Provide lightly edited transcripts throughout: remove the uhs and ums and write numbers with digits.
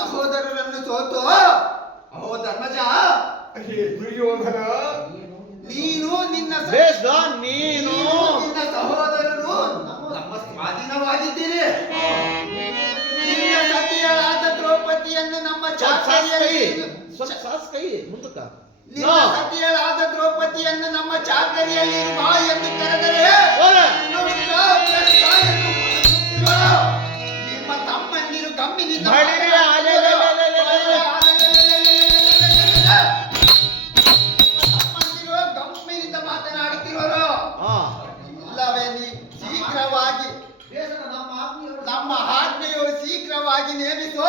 ಸಹೋದರರನ್ನು ಸೋತು ಅಹೋ ಧರ್ಮಜ ದುರ್ಯೋಧನ ನೀನು ನಿನ್ನ ನೀನು ನಿನ್ನ ಸಹೋದರರು ನಮ್ಮ ಸ್ವಾಧೀನವಾಗಿದ್ದೀರಿ. ನಿನ್ನ ಸತಿಯಳಾದ ದ್ರೌಪದಿಯನ್ನು ನಮ್ಮ ಚಾಕರಿಯಲ್ಲಿ ನಿನ್ನ ಸತಿಯಳಾದ ದ್ರೌಪದಿಯನ್ನು ನಮ್ಮ ಚಾಕರಿಯಲ್ಲಿ ಬಾ ಎಂದು ಕರೆದರೆ ನಿಮ್ಮ ತಮ್ಮಂದಿರು ಗಮ್ಮಿನಿಂದ ಮಾತನಾಡುತ್ತಿರೋರು. ಇಲ್ಲವೇ ನೀ ಶೀಘ್ರವಾಗಿ ನಮ್ಮ ಆಜ್ಞೆಯು ಶೀಘ್ರವಾಗಿ ನೇಮಿಸು,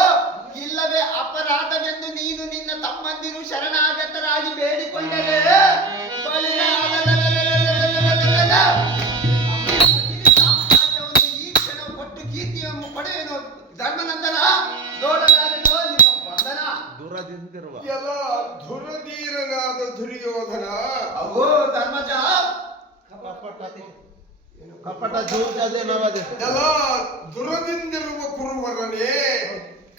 ಇಲ್ಲವೇ ಅಪರಾಧವೆಂದು ನೀನು ನಿನ್ನ ತಮ್ಮಂದಿರು ಶರಣಾಗತರಾಗಿ ಬೇಡಿಕೊಂಡರೆ ಸಾಮ್ರಾಜ್ಯವನ್ನು ಈ ಕ್ಷಣ ಕೊಟ್ಟು ಕೀರ್ತಿಯನ್ನು ಪಡೆಯನು. ಧರ್ಮನಂದನ ನೋಡಲಾರನು ನಿಮ್ಮ ಬಂಧನ. ಎಲ್ಲ ಧುರಧೀರನಾದ ದುರ್ಯೋಧನ. ಅಹೋ ಧರ್ಮಜ ಕಪಟ ಜೂಜದೆ ಎಲ್ಲ ದುರದಿಂದಿರುವ ಕುರುವರನೇ,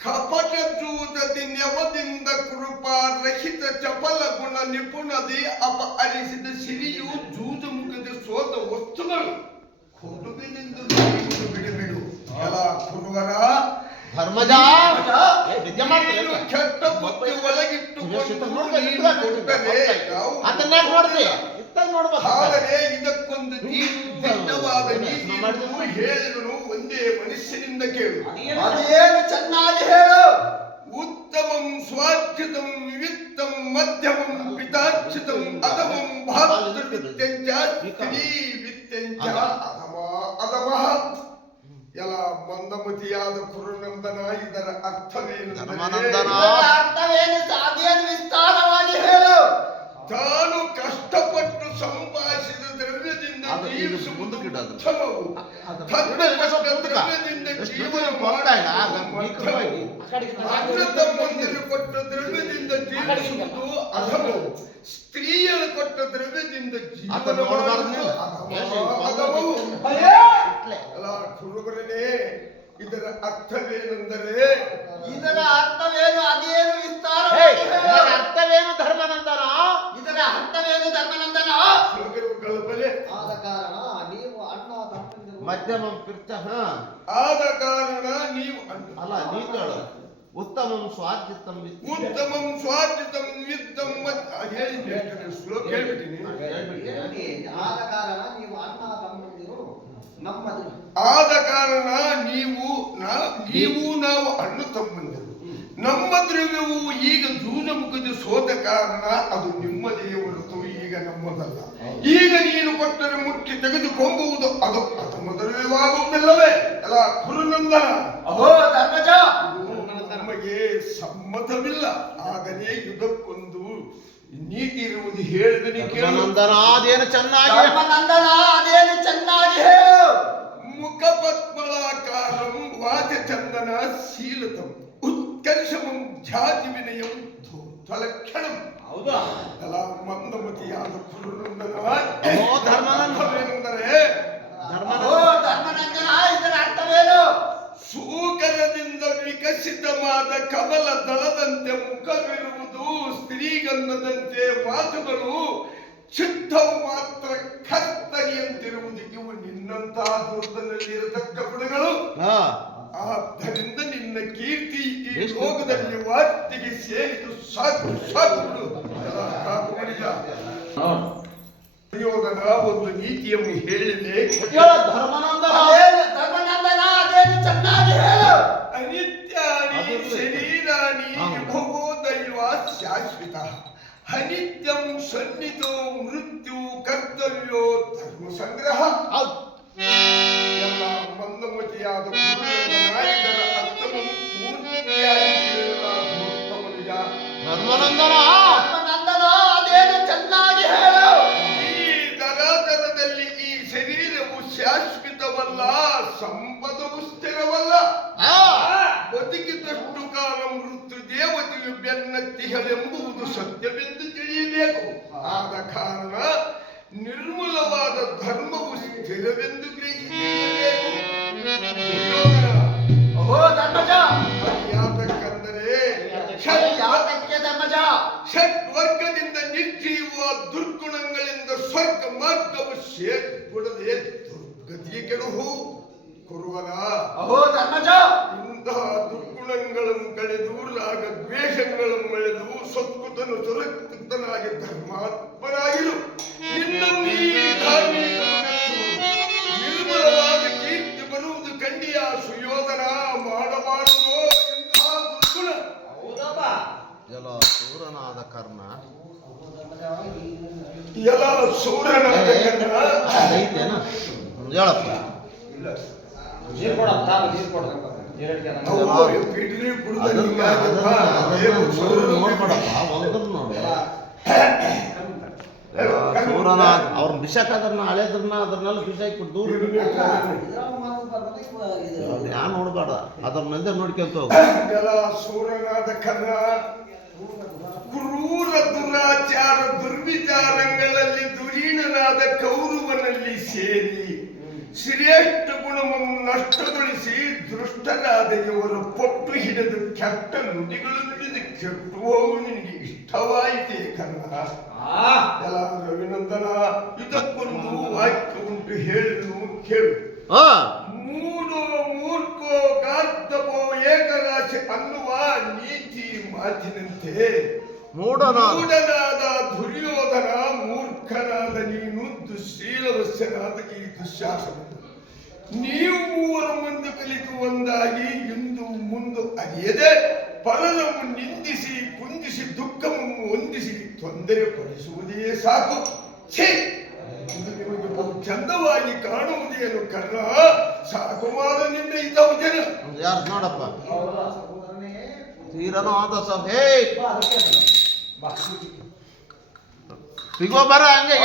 ಕಪಟ ಜೂಜದಿ ನೆವದಿಂದ ಕೃಪ ರಹಿತ ಚಪಲ ಗುಣ ನಿಪುಣದಿ ಅಪಹರಿಸಿದ ಸಿರಿಯು ಜೂಜ ಮುಖದ ಸೋತ ವಸ್ತುಗಳು ಕೊಡುವಿನಿಂದ ಬಿಡಬಿಡು. ಎಲ್ಲ ಕುರುವರ ಧರ್ಮಜ ಕೆಟ್ಟ ಬುದ್ಧಿ ಒಳಗಿಟ್ಟುಕೊಂಡು ಆದರೆ ಇದಕ್ಕೊಂದು ದಿಟ್ಟವಾದ ನೀತಿಯನ್ನು ಹೇಳಿದನು. ಒಂದೇ ಮನುಷ್ಯನಿಂದ ಕೇಳು. ಅದೇನು ಚೆನ್ನಾಗಿ ಹೇಳು. ಉತ್ತಮಂ ಸ್ವಾಚ್ಯುತಂ ವಿತ್ತಂ ಮಧ್ಯಮಂ ಪಿತಾಚ್ಯುತಂ ಅಧಮಂ ಭಾತೃವಿತ್ಯಂಚ ಸ್ತ್ರೀ ವಿತ್ಯಂಚ ಅಧಮಃ. ಎಲ್ಲ ಮಂದಮತಿಯಾದ ಕುರುನಂದನ, ಇದರ ಅರ್ಥವೇನು? ಅದೇನು ವಿಸ್ತಾರವಾಗಿ ಹೇಳು. ತಾನು ಕಷ್ಟಪಟ್ಟು ಸಂಪಾದಿಸಿದ ದ್ರವ್ಯದಿಂದ ಜೀವಿಸುವುದು ಉತ್ತಮವು. ಕಷ್ಟಪಟ್ಟ ದ್ರವ್ಯದಿಂದ ಜೀವನ ಮಧ್ಯಮವು. ಅಣ್ಣ ತಮ್ಮಂದಿರು ಕೊಟ್ಟ ದ್ರವ್ಯದಿಂದ ಜೀವಿಸುವುದು ಅಧಮವು. ಸ್ತ್ರೀಯರು ಕೊಟ್ಟ ದ್ರವ್ಯದಿಂದ ಜೀವನ ಅಧಮವು. ಅಲ್ಲ ಕುರುಬರನೇ, ಇದರ ಅರ್ಥವೇನೆಂದರೆ ಇದರ ಅರ್ಥವೇನು? ಅದೇನು ವಿಸ್ತಾರ ಅರ್ಥವೇನು ಧರ್ಮನಂದನ? ಇದರ ಅರ್ಥವೇನು ಧರ್ಮನಂದನ? ಕಲ್ಪನೆ. ಆದ ಕಾರಣ ನೀವು ಅಣ್ಣ ತಮ್ಮಂದಿರು ಮಧ್ಯಮಂ ಪಿರ್ಚ ಆದ ಕಾರಣ ನೀವು ಅಲ್ಲ ನೀತಳು ಉತ್ತಮಂ ಸ್ವಾರ್ಜಿತಂ ಉತ್ತಮಂ ಸ್ವಾರ್ಜಿತಂ ವಿತ್ತಂ ಶ್ಲೋಕ ಹೇಳ್ಬಿಟ್ಟಿನಿ. ಆದ ಕಾರಣ ನೀವು ಅಣ್ಣ ತಮ್ಮಂದಿರು ನಮ್ಮದು. ಆದ ಕಾರಣ ನೀವು ನಾವು ಅಣ್ಣ ತಮ್ಮಂದಿರು. ನಮ್ಮ ದ್ರವ್ಯವು ಈಗ ಜೂಜ ಮುಖದ ಸೋತ ಕಾರಣ ಅದು ನಿಮ್ಮದೇ ಹೊರತು ಈಗ ನಮ್ಮದಲ್ಲ. ಈಗ ನೀನು ಕೊಟ್ಟರೆ ಮುಟ್ಟಿ ತೆಗೆದುಕೊಂಬುವುದು ಅದು ತಮ್ಮ ದ್ರವ್ಯವಾಗುವುದಿಲ್ಲವೇ? ಅಲ್ಲ ಕುರುನಂದನ. ಅಹೋ ಧರ್ಮಜ, ನಮಗೆ ಸಮ್ಮತವಿಲ್ಲ. ಆಗಲೇ ಇದಕ್ಕೊಂದು ನೀತಿ ಇರುವುದು ಹೇಳಿದನಿ ಕೇಳು. ಅದೇನು ಚೆನ್ನಾಗಿ ಧರ್ಮನಂದನ ಅದೇನು ಚೆನ್ನಾಗಿ ಹೇಳು. ಮುಖಪದ್ಮಳಾಕಾರಂ ವಾಚಚಂದನ ಶೀಲತಂ ಉತ್ಕರ್ಷಮಂ ಜಾತಿ ವಿನಯಂ ಧ್ವಲಕ್ಷಣಂ. ಹೌದಾ? ಅಲ್ಲ ಮಂದಮತಿಯಾದ ಕುರುನಂದನ ಧರ್ಮನಂದನೆಂದರೆ ಧರ್ಮನಂದನ ಇದರ ಅರ್ಥವೇನು? ಸೂಕರದಿಂದ ವಿಕಸಿತವಾದ ಕಮಲ ದಳದಂತೆ ಮುಖವಿರುವುದು, ಸ್ತ್ರೀಗಂಧದಂತೆ ಮಾತುಗಳು, ಚಿತ್ತವು ಮಾತ್ರ ಕತ್ತರಿಯಂತಿರುವುದು. ಇವು ನಿನ್ನಂತಹ ದೂರದಲ್ಲಿರತಕ್ಕ ಗುಣಗಳು. ಆದ್ದರಿಂದ ನಿನ್ನ ಕೀರ್ತಿ ಈ ಲೋಕದಲ್ಲಿ ವಾರ್ತೆಗೆ ಸೇರಿತು. ಸಾಕು ಸಾಕು ಮನುಜ. ದುರ್ಯೋಧನ ಒಂದು ನೀತಿಯನ್ನು ಹೇಳಿದೆ. ಧರ್ಮನಂದನ ಅದೇನು ಚೆನ್ನಾಗಿ ಹೇಳು. ಅನಿತ್ಯಾನಿ ಶರೀರಾಣಿ ವಿಭವೋ ದೈವ ಶಾಶ್ವತ ಅನಿತ್ಯಂ ಸನ್ನಿಧೋ ಮೃತ್ಯು ಕರ್ತವ್ಯೋ ಧರ್ಮ ಸಂಗ್ರಹ. ಎಲ್ಲ ಮಂದಮತಿಯಾದ ಇದರ ಅರ್ಥವನ್ನು ಪೂರ್ತಿಯಾಗಿ ಮನುಜ. ಧರ್ಮನಂದನ ಅದೇನು ಚೆನ್ನಾಗಿ ಹೇಳು. ಈ ಧರಾತರದಲ್ಲಿ ಈ ಶರೀರವು ಶಾಶ್ವತವಲ್ಲ, ಸಂಪದವು ಸ್ಥಿರವಲ್ಲ. ಬದುಕಿದಷ್ಟು ಕಾಲ ಮೃತ್ಯು ದೇವತೆಯು ಬೆನ್ನತ್ತಿಹಳೆಂಬುದು ಸತ್ಯವೆಂದು ತಿಳಿಯಬೇಕು. ಆದ ಕಾರಣ ನಿರ್ಮೂಲವಾದ ಧರ್ಮವು ಸ್ಥಿರವೆಂದು ಗ್ರಹಿಸಬೇಕು. ಅಹೋ ಧರ್ಮಜ, ಯಾತಕ್ಕಂದರೆ ಷಡ್ವರ್ಗದಿಂದ ನಿರ್ಜೀವ ದುರ್ಗುಣಗಳಿಂದ ಸ್ವರ್ಗ ಮಾರ್ಗವು ಸೇರ್ಬಿಡದೆ ದುರ್ಗತಿಗೆ ಕೆಡುಹು ಕುರುವನ. ಅಹೋ ಧರ್ಮಜ, ಇಂತಹ ದುರ್ಗುಣಗಳನ್ನು ಕಳೆದು ರಾಗ ದ್ವೇಷಗಳನ್ನು ಬೆಳೆದು ಸತ್ಕೃತನು ಸುರಕ್ಷಿತನಾಗಿ ಧರ್ಮಾತ್ಮನಾಗಿರು. ನಿನ್ನ ಈ ಧಾರ್ಮಿಕ ನಿರ್ಮಲವಾದ ಕೀರ್ತಿ ಬರುವುದು ಕಂಡಿಯ ಸುಯೋಧನ. ಮಾಡಬಾರದು ಇಂತಹ ದುರ್ಗುಣ. ಎಲ್ಲ ಸೂರನಾದ ಕರ್ಣ ಎಲ್ಲ ಸೂರನಾದ ಕರ್ಣ ಐತೇನ ಹೇಳಪ್ಪ. ನೀರು ಕೊಡ, ನೀರು ಕೊಡ. ನೋಡ್ಬೇಡಪ್ಪ, ಒಂದನ್ನು ನೋಡು. ಸೂರನಾದ ಅವ್ರ ಬಿಸಕದ್ರನ್ನ ಹಳೆದ್ರನ್ನ ಅದನ್ನೆಲ್ಲ ಬಿಸಾಕ್ಬಿಟ್ಟು ದೂರ ಯಾರು ನೋಡ್ಬೇಡ, ಅದನ್ನೆಲ್ಲ ನೋಡ್ಕೊಂತ ಹೋಗು. ಸೂರನಾದ ಕರ್ಣ ಕ್ರೂರ ದುರಾಚಾರ ದುರ್ವಿಚಾರಗಳಲ್ಲಿ ಧುರೀಣನಾದ ಕೌರವನಲ್ಲಿ ಸೇರಿ ಶ್ರೇಷ್ಠ ಗುಣವನ್ನು ನಷ್ಟಗೊಳಿಸಿ ದುಷ್ಟರಾದ ಇವರ ಪಟ್ಟು ಹಿಡಿದು ಕೆಟ್ಟ ನುಡಿಗಳು ನುಡಿದು ಕೆಟ್ಟು ಹೋಗು ನಿನಗೆ ಇಷ್ಟವಾಯಿತೇ ಕರ್ಣ? ಎಲ್ಲ ರವಿನಂದನ, ಇದಕ್ಕೊಂದು ವಾಕ್ಯ ಉಂಟು, ಹೇಳಿದ್ರು ಕೇಳು. ಮೂಡೋ ಮೂರ್ಖೋ ಗಾರ್ಧವೋ ಏಕರಾಶಿ ಅನ್ನುವ ನೀತಿ ಮಾತಿನಂತೆ ಮೂಢನಾದ ದುರ್ಯೋಧನ, ಮೂರ್ಖನಾದ ನೀನು, ದುಶ್ಶೀಲವಶ್ಯನಾದ ಈ ದುಶ್ಯಾಸನ, ನೀವು ಮೂವರು ಮುಂದೆ ಕಲಿತು ಒಂದಾಗಿ ಇಂದು ಮುಂದೆ ಅರಿಯದೆ ಪರನನ್ನು ನಿಂದಿಸಿ ಕುಂದಿಸಿ ದುಃಖವನ್ನು ಹೊಂದಿಸಿ ತೊಂದರೆ ಪಡಿಸುವುದೇ ಸಾಕು. ಛೇ, ಇದು ನಿಮಗೆ ಬಹು ಚಂದವಾಗಿ ಕಾಣುವುದೇನು ಕರ್ಣ? ಸಾಕು ಮಾಡು ನಿನ್ನ ಇದ್ದವು ಜನ. ಯಾರು ನೋಡಪ್ಪ, ತೀರನಾದ ಸಭೆ ಸಿಗೋ ಬರ ಹಂಗೆ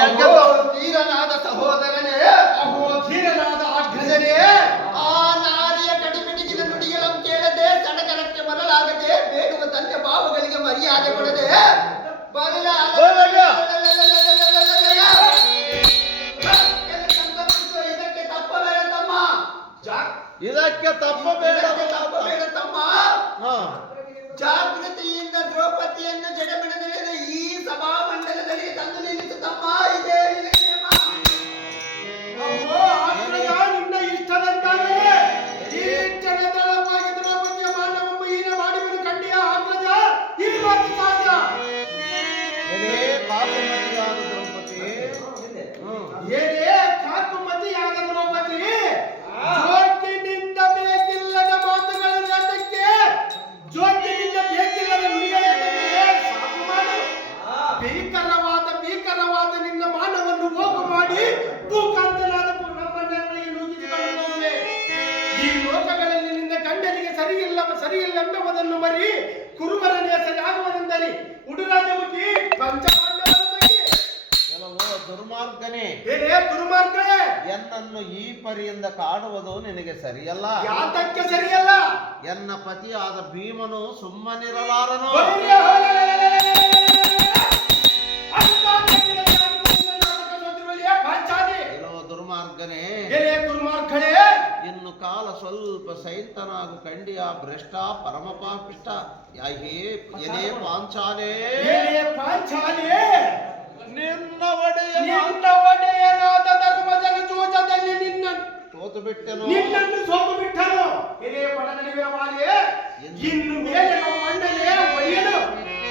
ತೀರನಾದ ಸಹೋದರನೇ, ಅಹೋ ಧೀರನಾದ ಅಗ್ರಜನೇ, ಆ ನಾರಿಯ ಕಡಿಮೆಡಿಗಿನ ನುಡಿಗಳನ್ನು ಕೇಳದೆ ಸಡಗರಕ್ಕೆ ಬರಲಾಗದೆ ಬೇಡುವ ತಂದೆ ಭಾವಗಳಿಗೆ ಮರ್ಯಾದೆ ಕೊಡದೆ ಇದಕ್ಕೆ ತಪ್ಪಬೇಡ ತಮ್ಮ, ಇದಕ್ಕೆ ತಪ್ಪಬೇಡ ತಮ್ಮ. ಜಾಗೃತಿಯಿಂದ ದ್ರೌಪದಿಯನ್ನು ಜಡಬಿಡದೆಳೆದ ಈ ಸಭಾ ಮಂಡಲದಲ್ಲಿ ತಂದು ನಿಲ್ಲಿಸು ತಮ್ಮ. ಇದೇ ನಿನ್ನ ನಿನ್ನ ಇಷ್ಟದಂತಾಗಲೇ ಈ ಕ್ಷಣದೊಳಗಾಗಿ ದ್ರೌಪದಿಯ ಮಾನವಮ್ಮ ಹೀನ ಮಾಡಿಬರು ಕಂಡಿಯ ಆಗ್ರಜ ಇಲ್ಲಿ ಮಾತು ಸಹಜ. ಕಾಕುಮತಿಯಾದ ದ್ರೌಪದಿ, ಏನೇ ಕಾಕುಮತಿಯಾದ ದ್ರೌಪದಿ, ಜೋಕಿನಿಂದ ಬೇಕಿಲ್ಲದ ಮಾತುಗಳು ಅದಕ್ಕೆ, ಜೋಕಿನಿಂದ ಬೇಕಿಲ್ಲದ ನುಡಿಗಳೇ ಸಾಕು ಮಾಡು. ಭೀಕರವಾದ ನಿನ್ನ ಮಾನವನ್ನು ಹೋಗು ಮಾಡಿ ಭೂಕಾಂತನಾದ ನಮ್ಮನ್ನೆಲ್ಲರಿಗೆ ನುಗ್ಗಿಸಿಕೊಂಡು ಹೋಗುವೆ. ಈ ಲೋಕಗಳಲ್ಲಿ ನಿನ್ನ ಗಂಡನಿಗೆ ಸರಿಯಿಲ್ಲವೆಂಬುದನ್ನು ಮರಿ ಕುರುಬರನೇ ಸರಿಯಾಗುವುದೆಂದರಿ ಉಡುರಾಜಮುಖಿ ಪಂಚಪಾಂಡವರ ಬಗ್ಗೆ ಕೆಲವು ದುರ್ಮಾರ್ಗನೇ, ದುರ್ಮಾರ್ಗನೇ, ಎನ್ನನ್ನು ಈ ಪರಿಯಿಂದ ಕಾಡುವುದು ನಿನಗೆ ಸರಿಯಲ್ಲ. ಯಾತಕ್ಕೆ ಸರಿಯಲ್ಲ? ಎನ್ನ ಪತಿಯಾದ ಭೀಮನು ಸುಮ್ಮನಿರಲಾರನು. ಕೆಲವು ದುರ್ಮಾರ್ಗನೇ, ದುರ್ಮಾರ್ಗನೇ, ಇನ್ನು ಕಾಲ ಸ್ವಲ್ಪ ಸೈತನಾಗು ಕಂಡಿಯ ಭ್ರಷ್ಟ ಪರಮಪಾಪಿಷ್ಟ ಎಲೆ ಪಾಂಚಾಲೆ, ನಿನ್ನ ಒಡೆಯನಾದ ಧರ್ಮಜನ ಜೂಜದಲ್ಲಿ ಸೋತು ಬಿಟ್ಟೆನು. ನಿನ್ನನ್ನು ಸೋತು ಬಿಟ್ಟನು. ಎಲೆ ಪಡನಡಿವಿರವಾಲೆ, ಇನ್ನು ಮೇಲೆ ನಮ್ಮ ಮಂಡಲೇ ಒಡೆಯನು.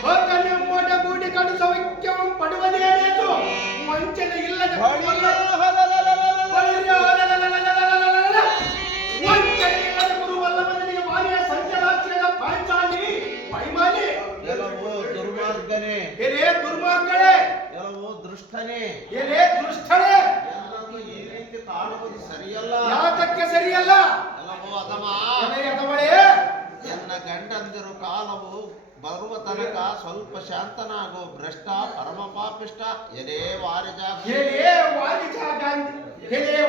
ಹೋಗನೆ ಮೋಡಗೂಡಿ ಕಡು ಸೌಖ್ಯವನ್ನು ಪಡುವುದೇನೇತು ವಂಚನೆ ಇಲ್ಲದ ಗುರುವಲ್ಲವನಿಗೆ ಮಾರಿಯ ಸಂಚಲಾಚಿಯದ ಪಾಂಚಾಲಿ ವೈಮಾಲಿ. ಕೆಲವು ದುರ್ಮಾರ್ಗನೇ, ದುರ್ಮಾರ್ಗನೇ, ಕೆಲವು ದೃಷ್ಟನೇ, ದೃಷ್ಟನೇ, ಎಲ್ಲರೂ ಈ ರೀತಿ ಕಾಣುವುದು ಸರಿಯಲ್ಲ. ಯಾತಕ್ಕೆ ಸರಿಯಲ್ಲ? ಕೆಲವು ಅದಮಳೇ, ಎನ್ನ ಗಂಡಂದಿರು ಕಾಲವು ಬರುವ ತನಕ ಸ್ವಲ್ಪ ಶಾಂತನಾಗು ಭ್ರಷ್ಟ ಪರಮಪಾಪಿಷ್ಟ ಎಲೆ ವಾರಿಜಾಕ್ಷಿ,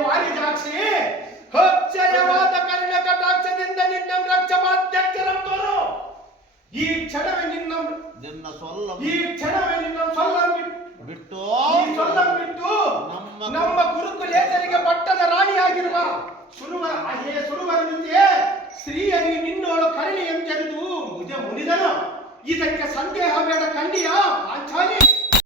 ವಾರಿಜಾಕ್ಷಿ, ಹೊಚ್ಚಯವಾದ ಕರ್ಣ ಕಟಾಕ್ಷದಿಂದ ನಿನ್ನ ರಕ್ಷಮಾಧ್ಯಕ್ಷರಂ ತೋರು. ಈ ಕ್ಷಣವೇ ನಿನ್ನ ಸೊಲ್ಲ ಬಿಟ್ಟು ನಮ್ಮ ಗುರುಕುಲೇಶರಿಗೆ ಪಟ್ಟದ ರಾಣಿಯಾಗಿರುವ ಸುರುವರನಿಗೆ ಸ್ತ್ರೀಯರಿಗೆ ನಿನ್ನೋಳು ಕರಳಿ ಎಂತೆಂದು ಮುನಿದನು. ಇದಕ್ಕೆ ಸಂದೇಹ ಬೇಡ ಕಂಡಿಯ ಪಾಂಚಾಲಿ